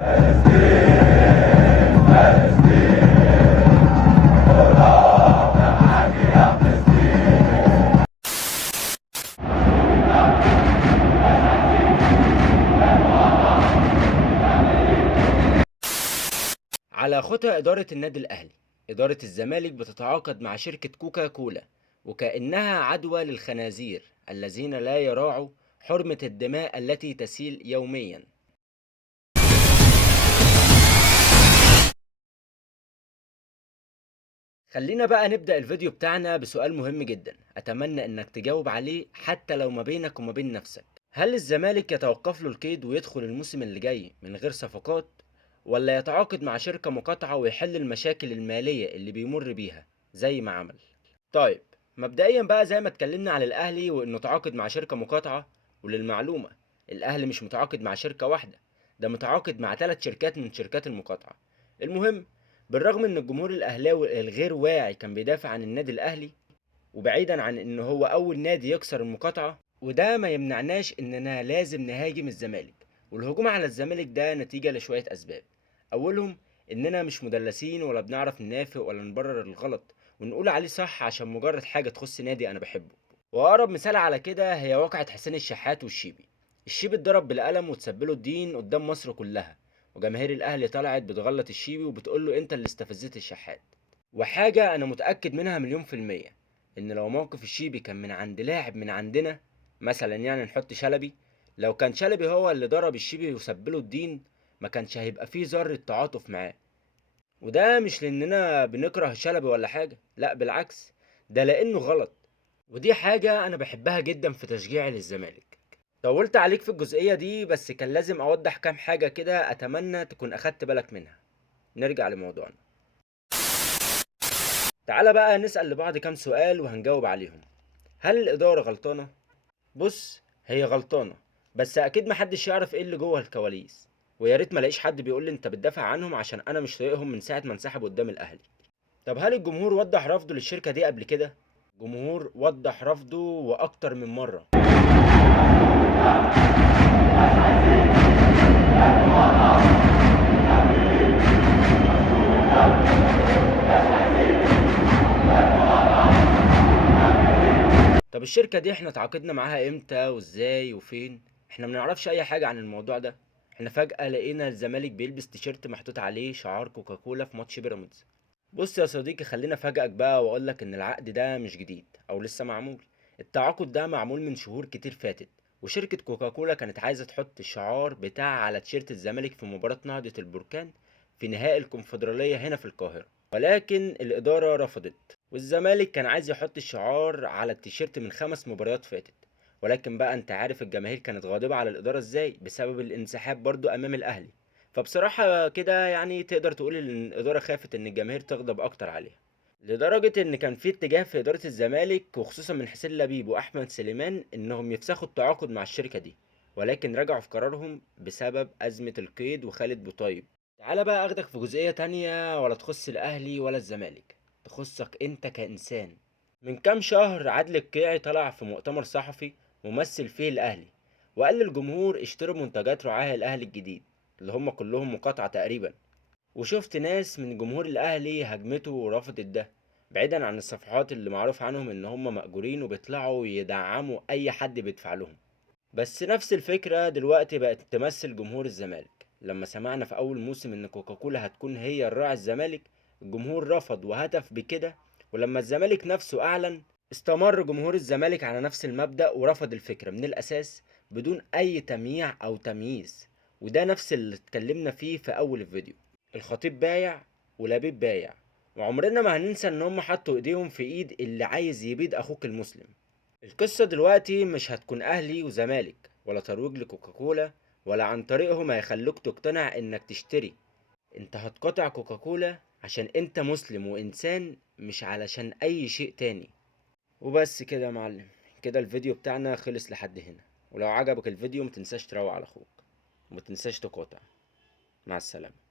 على خطى إدارة النادي الأهلي، إدارة الزمالك بتتعاقد مع شركة كوكا كولا وكأنها عدوى للخنازير الذين لا يراعوا حرمة الدماء التي تسيل يوميا. خلينا بقى نبدأ الفيديو بتاعنا بسؤال مهم جدا، أتمنى إنك تجاوب عليه حتى لو ما بينك وما بين نفسك. هل الزمالك يتوقف له القيد ويدخل الموسم اللي جاي من غير صفقات، ولا يتعاقد مع شركة مقاطعة ويحل المشاكل المالية اللي بيمر بيها زي ما عمل؟ طيب، مبدئيا بقى زي ما اتكلمنا على الأهلي وإنه تعاقد مع شركة مقاطعة، وللمعلومة الأهلي مش متعاقد مع شركة واحدة، ده متعاقد مع 3 شركات من شركات المقاطعة. المهم، بالرغم ان الجمهور الاهلاوي الغير واعي كان بيدافع عن النادي الاهلي، وبعيدا عن ان هو اول نادي يكسر المقاطعة، وده ما يمنعناش اننا لازم نهاجم الزمالك. والهجوم على الزمالك ده نتيجة لشوية اسباب، اولهم اننا مش مدلسين ولا بنعرف ننافق ولا نبرر الغلط ونقول عليه صح عشان مجرد حاجة تخص نادي انا بحبه. واقرب مثال على كده هي واقعة حسين الشحات والشيبي. الشيبي اتضرب بالقلم وتسبله الدين قدام مصر كلها، وجماهير الاهلي طلعت بتغلط الشيبي وبتقول له انت اللي استفزيت الشحات. وحاجه انا متاكد منها مليون في الميه، ان لو موقف الشيبي كان من عند لاعب من عندنا، مثلا يعني نحط شلبي، لو كان شلبي هو اللي ضرب الشيبي وسبله الدين، ما كانش هيبقى فيه ذره تعاطف معاه. وده مش لاننا بنكره شلبي ولا حاجه، لا بالعكس، ده لانه غلط. ودي حاجه انا بحبها جدا في تشجيعي للزمالك. طولت عليك في الجزئية دي، بس كان لازم أوضح كام حاجة كده أتمنى تكون أخدت بالك منها. نرجع لموضوعنا. تعالى بقى نسأل لبعض كام سؤال وهنجاوب عليهم. هل الإدارة غلطانة؟ بص، هي غلطانة، بس أكيد محدش يعرف إيه اللي جوه الكواليس. ويا ريت ما الاقيش حد بيقول لي أنت بتدافع عنهم، عشان أنا مش طايقهم من ساعة ما انسحبوا قدام الأهلي. طب هل الجمهور وضح رفضه للشركة دي قبل كده؟ الجمهور وضح رفضه وأكتر من مرة. طب الشركة دي احنا اتعاقدنا معاها امتى وازاي وفين؟ احنا منعرفش اي حاجة عن الموضوع ده. احنا فجأة لقينا الزمالك بيلبس تيشيرت محطوط عليه شعار كوكاكولا في ماتش بيراميدز. بص يا صديقي، خلينا افاجئك بقى واقولك ان العقد ده مش جديد او لسه معمول. التعاقد ده معمول من شهور كتير فاتت، وشركة كوكاكولا كانت عايزة تحط الشعار بتاعها على تيشيرت الزمالك في مباراة نهضة البركان في نهائي الكونفدرالية هنا في القاهرة، ولكن الإدارة رفضت. والزمالك كان عايز يحط الشعار على التيشيرت من 5 مباريات فاتت، ولكن بقى انت عارف الجماهير كانت غاضبة على الإدارة ازاي بسبب الانسحاب برضو أمام الأهلي. فبصراحة كده يعني تقدر تقول ان الإدارة خافت ان الجماهير تغضب أكتر عليها، لدرجة ان كان في اتجاه في إدارة الزمالك وخصوصا من حسين لبيب وأحمد سليمان انهم يفسخوا التعاقد مع الشركة دي، ولكن رجعوا في قرارهم بسبب أزمة القيد وخالد بوطيب. تعالى بقى اخدك في جزئية تانية ولا تخص الاهلي ولا الزمالك، تخصك انت كإنسان. من كام شهر عادل القيعي طلع في مؤتمر صحفي ممثل فيه الاهلي، وقال للجمهور اشتروا منتجات رعاة الاهلي الجديد اللي هم كلهم مقاطعة تقريبا. وشفت ناس من جمهور الاهلي هجمته ورفضت ده، بعيدا عن الصفحات اللي معروف عنهم ان هم مأجورين وبيطلعوا يدعموا اي حد بيدفع لهم. بس نفس الفكرة دلوقتي بقت تمثل جمهور الزمالك. لما سمعنا في أول موسم إن كوكاكولا هتكون هي الراعي الزمالك، الجمهور رفض وهتف بكده. ولما الزمالك نفسه أعلن، استمر جمهور الزمالك على نفس المبدأ ورفض الفكرة من الأساس بدون أي تمييع أو تمييز. وده نفس اللي اتكلمنا فيه في أول الفيديو. الخطيب بايع ولبيب بايع، وعمرنا ما هننسى إن هم حطوا إيديهم في إيد اللي عايز يبيد أخوك المسلم. القصة دلوقتي مش هتكون أهلي وزمالك ولا ترويج لكوكاكولا، ولا عن طريقهم هيخلوك تقتنع إنك تشتري. انت هتقاطع كوكاكولا عشان انت مسلم وإنسان، مش علشان أي شيء تاني. وبس كده يا معلم، كده الفيديو بتاعنا خلص لحد هنا. ولو عجبك الفيديو متنساش تروق على أخوك، ومتنساش تقاطع. مع السلامة.